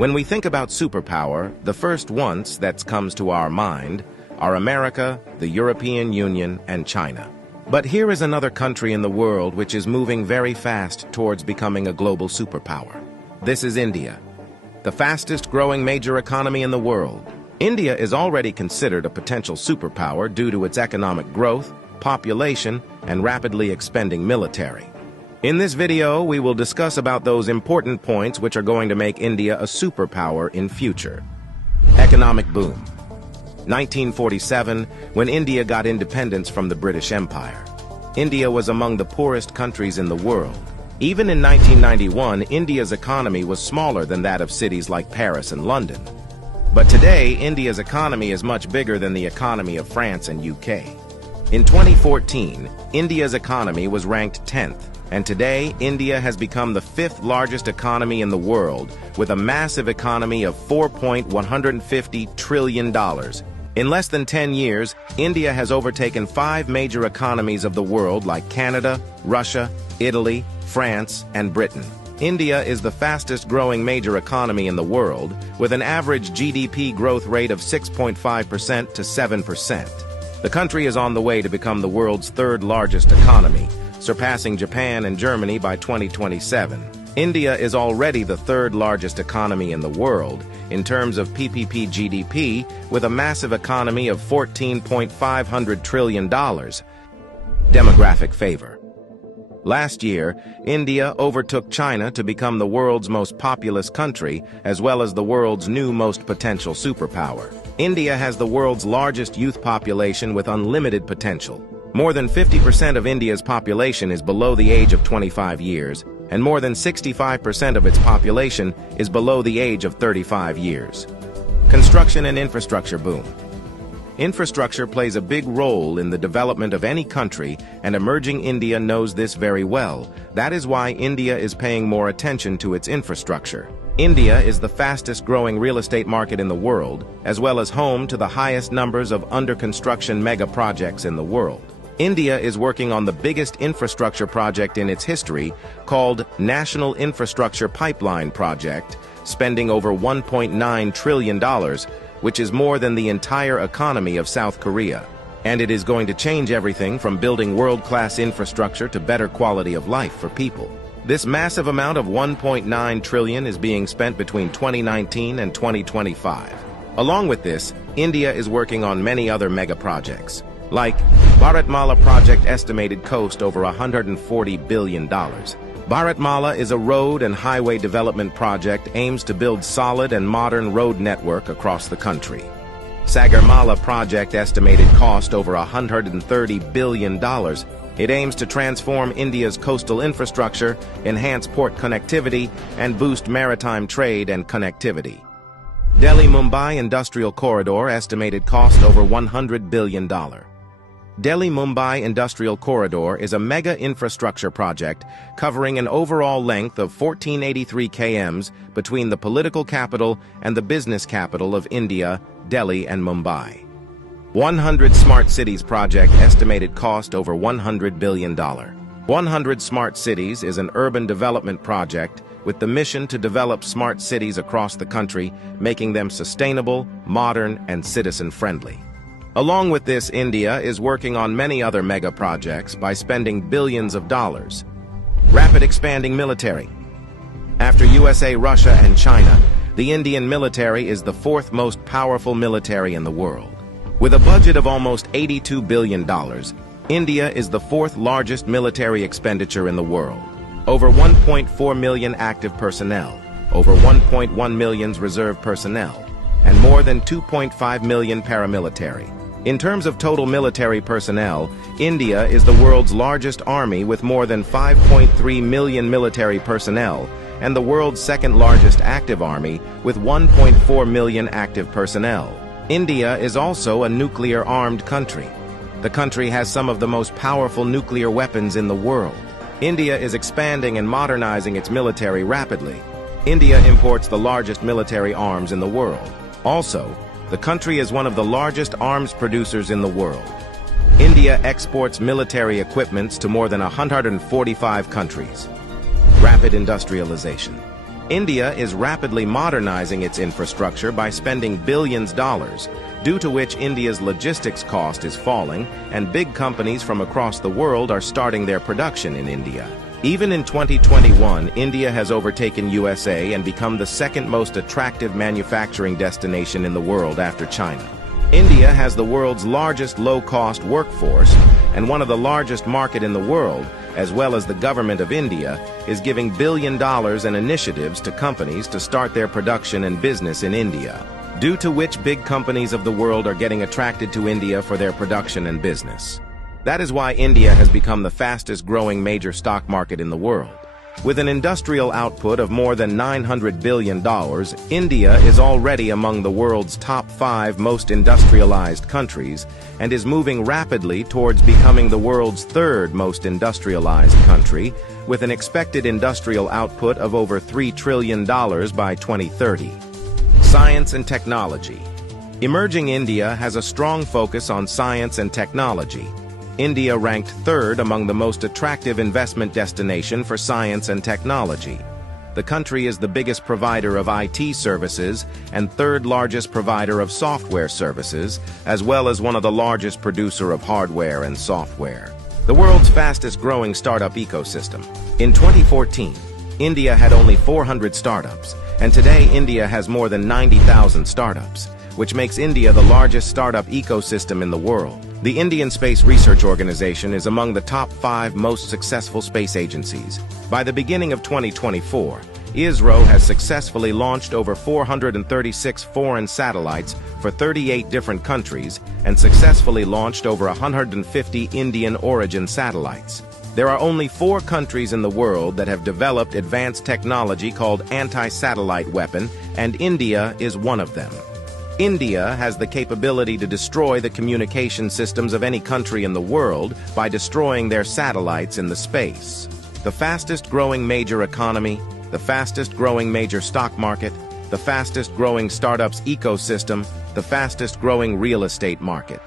When we think about superpower, the first ones that comes to our mind are America, the European Union, and China. But here is another country in the world which is moving very fast towards becoming a global superpower. This is India, the fastest growing major economy in the world. India is already considered a potential superpower due to its economic growth, population, and rapidly expanding military. In this video, we will discuss about those important points which are going to make India a superpower in future. Economic boom. 1947, when India got independence from the British Empire. India was among the poorest countries in the world. Even in 1991, India's economy was smaller than that of cities like Paris and London. But today, India's economy is much bigger than the economy of France and UK. In 2014, India's economy was ranked 10th. And today, India has become the 5th largest economy in the world, with a massive economy of $4.150 trillion. In less than 10 years, India has overtaken 5 major economies of the world like Canada, Russia, Italy, France, and Britain. India is the fastest growing major economy in the world, with an average GDP growth rate of 6.5% to 7%. The country is on the way to become the world's 3rd largest economy, surpassing Japan and Germany by 2027. India is already the 3rd largest economy in the world in terms of PPP GDP, with a massive economy of $14.5 trillion. Demographic favor. Last year, India overtook China to become the world's most populous country, as well as the world's new most potential superpower. India has the world's largest youth population with unlimited potential. More than 50% of India's population is below the age of 25 years, and more than 65% of its population is below the age of 35 years. Construction and infrastructure boom. Infrastructure plays a big role in the development of any country, and emerging India knows this very well. That is why India is paying more attention to its infrastructure. India is the fastest growing real estate market in the world, as well as home to the highest numbers of under-construction mega projects in the world. India is working on the biggest infrastructure project in its history, called National Infrastructure Pipeline Project, spending over $1.9 trillion, which is more than the entire economy of South Korea. And it is going to change everything from building world-class infrastructure to better quality of life for people. This massive amount of $1.9 trillion is being spent between 2019 and 2025. Along with this, India is working on many other mega projects, like Bharatmala project estimated cost over $140 billion. Bharatmala is a road and highway development project aims to build solid and modern road network across the country. Sagarmala project estimated cost over $130 billion. It aims to transform India's coastal infrastructure, enhance port connectivity, and boost maritime trade and connectivity. Delhi-Mumbai Industrial Corridor estimated cost over $100 billion. Delhi-Mumbai Industrial Corridor is a mega infrastructure project covering an overall length of 1483 km between the political capital and the business capital of India, Delhi and Mumbai. 100 Smart Cities project estimated cost over $100 billion. 100 Smart Cities is an urban development project with the mission to develop smart cities across the country, making them sustainable, modern, and citizen-friendly. Along with this, India is working on many other mega projects by spending billions of dollars. Rapid expanding military. After USA, Russia, and China, the Indian military is the 4th most powerful military in the world. With a budget of almost $82 billion, India is the 4th largest military expenditure in the world. Over 1.4 million active personnel, over 1.1 million reserve personnel, and more than 2.5 million paramilitary. In terms of total military personnel, India is the world's largest army with more than 5.3 million military personnel, and the world's 2nd largest active army with 1.4 million active personnel. India is also a nuclear-armed country. The country has some of the most powerful nuclear weapons in the world. India is expanding and modernizing its military rapidly. India imports the largest military arms in the world. Also, the country is one of the largest arms producers in the world. India exports military equipments to more than 145 countries. Rapid industrialization. India is rapidly modernizing its infrastructure by spending billions of dollars, due to which India's logistics cost is falling, and big companies from across the world are starting their production in India. Even in 2021, India has overtaken USA and become the second most attractive manufacturing destination in the world after China. India has the world's largest low-cost workforce, and one of the largest market in the world, as well as the government of India, is giving billion dollars in initiatives to companies to start their production and business in India, due to which big companies of the world are getting attracted to India for their production and business. That is why India has become the fastest-growing major stock market in the world. With an industrial output of more than $900 billion, India is already among the world's top 5 most industrialized countries and is moving rapidly towards becoming the world's 3rd most industrialized country, with an expected industrial output of over $3 trillion by 2030. Science and technology. Emerging India has a strong focus on science and technology. India ranked 3rd among the most attractive investment destination for science and technology. The country is the biggest provider of IT services and 3rd largest provider of software services, as well as one of the largest producer of hardware and software. The world's fastest-growing startup ecosystem. In 2014, India had only 400 startups, and today India has more than 90,000 startups, which makes India the largest startup ecosystem in the world. The Indian Space Research Organization is among the top 5 most successful space agencies. By the beginning of 2024, ISRO has successfully launched over 436 foreign satellites for 38 different countries and successfully launched over 150 Indian origin satellites. There are only 4 countries in the world that have developed advanced technology called anti-satellite weapon, and India is one of them. India has the capability to destroy the communication systems of any country in the world by destroying their satellites in the space. The fastest-growing major economy, the fastest-growing major stock market, the fastest-growing startups ecosystem, the fastest-growing real estate market.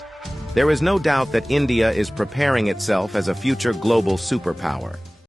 There is no doubt that India is preparing itself as a future global superpower.